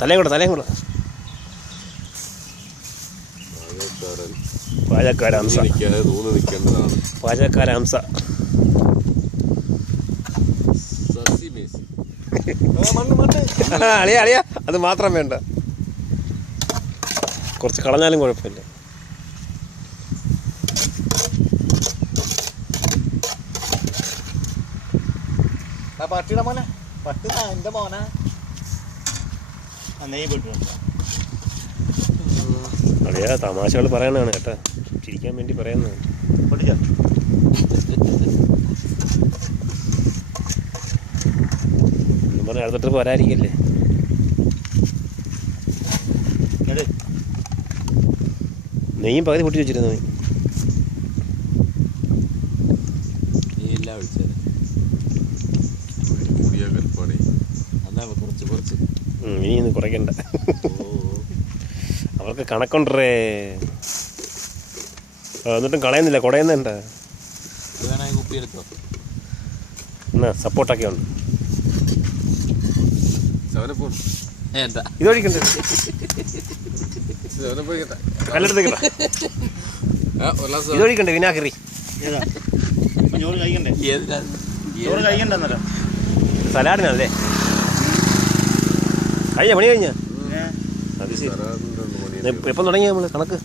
തലയും കൂടെ പാചകക്കാര ഹംസ. അളിയാ അത് മാത്രം വേണ്ട, കുറച്ച് കളഞ്ഞാലും കുഴപ്പമില്ല. പട്ടിയുടെ മോനെ, പട്ടി എന്റെ മോനെ. അളിയാ തമാശകൾ പറയണതാണ് കേട്ടാ, ചിരിക്കാൻ വേണ്ടി പറയുന്നതാണ്. പറഞ്ഞ അടുത്ത ട്രിപ്പ് വരാതിരിക്കല്ലേ. നെയ്യും പകുതി പൊട്ടി വെച്ചിരുന്നു. ഇനി ഇന്ന് കുറയ്ക്കണ്ട, അവർക്ക് കണക്കുണ്ടേ. എന്നിട്ടും കളയുന്നില്ല, കുടയുന്നുണ്ട്. എന്നാ സപ്പോർട്ടൊക്കെ ഉണ്ട്. ഇതൊഴിക്കണ്ട, ഇതൊഴിക്കണ്ടേ വിനാഗിരി. സലാഡിനല്ലേ കഴിഞ്ഞ പണി കഴിഞ്ഞ? അത് ശരി. എപ്പം തുടങ്ങിയ നമ്മള് കണക്ക്?